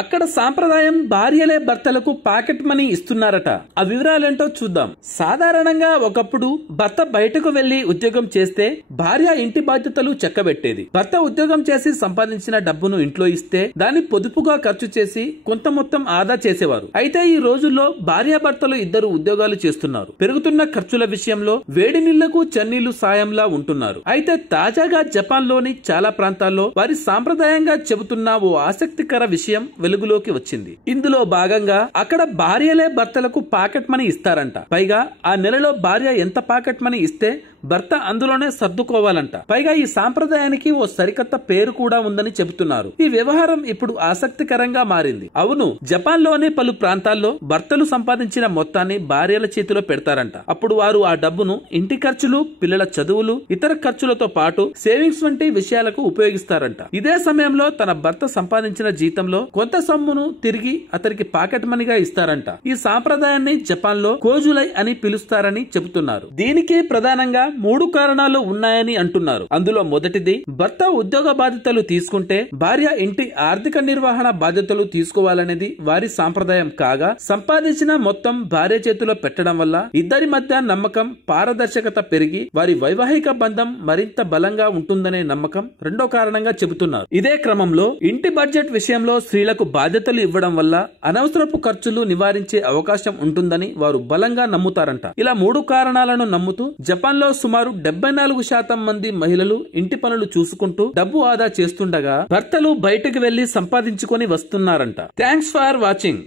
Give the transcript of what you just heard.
అక్కడ సాంప్రదాయం భార్యలే భర్తలకు పాకెట్ మనీ ఇస్తున్నారట. ఆ వివరాలేంటో చూద్దాం. సాధారణంగా ఒకప్పుడు భర్త బయటకు వెళ్లి ఉద్యోగం చేస్తే భార్య ఇంటి బాధ్యతలు చక్కబెట్టేది. భర్త ఉద్యోగం చేసి సంపాదించిన డబ్బును ఇంట్లో ఇస్తే దాన్ని పొదుపుగా ఖర్చు చేసి కొంత మొత్తం ఆదా చేసేవారు. అయితే ఈ రోజుల్లో భార్యాభర్తలు ఇద్దరు ఉద్యోగాలు చేస్తున్నారు. పెరుగుతున్న ఖర్చుల విషయంలో వేడి నీళ్లకు చన్నీళ్లు సాయంలా ఉంటున్నారు. అయితే తాజాగా జపాన్ లోని చాలా ప్రాంతాల్లో వారి సాంప్రదాయంగా చెబుతున్న ఓ ఆసక్తికర విషయం వెలుగులోకి వచ్చింది. ఇందులో భాగంగా అక్కడ భార్యలే భర్తలకు పాకెట్ మనీ ఇస్తారంట. పైగా ఆ నెలలో భార్య ఎంత పాకెట్ మనీ ఇస్తే భర్త అందులోనే సర్దుకోవాలంట. పైగా ఈ సాంప్రదాయానికి ఓ సరికొత్త పేరు కూడా ఉందని చెబుతున్నారు. ఈ వ్యవహారం ఇప్పుడు ఆసక్తికరంగా మారింది. అవును, జపాన్ లోని పలు ప్రాంతాల్లో భర్తలు సంపాదించిన మొత్తాన్ని భార్యల చేతిలో పెడతారంట. అప్పుడు వారు ఆ డబ్బును ఇంటి ఖర్చులు, పిల్లల చదువులు, ఇతర ఖర్చులతో పాటు సేవింగ్స్ వంటి విషయాలకు ఉపయోగిస్తారంట. ఇదే సమయంలో తన భర్త సంపాదించిన జీతంలో కొంత సొమ్మును తిరిగి అతనికి పాకెట్ మనీగా ఇస్తారంట. ఈ సాంప్రదాయాన్ని జపాన్ లో కోజులై అని పిలుస్తారని చెబుతున్నారు. దీనికి ప్రధానంగా 3 కారణాలు ఉన్నాయని అంటున్నారు. అందులో మొదటిది, భర్త ఉద్యోగ బాధ్యతలు తీసుకుంటే భార్య ఇంటి ఆర్థిక నిర్వహణ బాధ్యతలు తీసుకోవాలనేది వారి సాంప్రదాయం కాగా, సంపాదించిన మొత్తం భార్య చేతిలో పెట్టడం వల్ల ఇద్దరి మధ్య నమ్మకం, పారదర్శకత పెరిగి వారి వైవాహిక బంధం మరింత బలంగా ఉంటుందనే నమ్మకం రెండో కారణంగా చెబుతున్నారు. ఇదే క్రమంలో ఇంటి బడ్జెట్ విషయంలో స్త్రీలకు బాధ్యతలు ఇవ్వడం వల్ల అనవసరపు ఖర్చులు నివారించే అవకాశం ఉంటుందని వారు బలంగా నమ్ముతారంట. ఇలా 3 కారణాలను నమ్ముతూ జపాన్ లో సుమారు 74% మంది మహిళలు ఇంటి పనులు చూసుకుంటూ డబ్బు ఆదా చేస్తుండగా భర్తలు బయటకు వెళ్లి సంపాదించుకొని వస్తున్నారంట. Thanks for watching.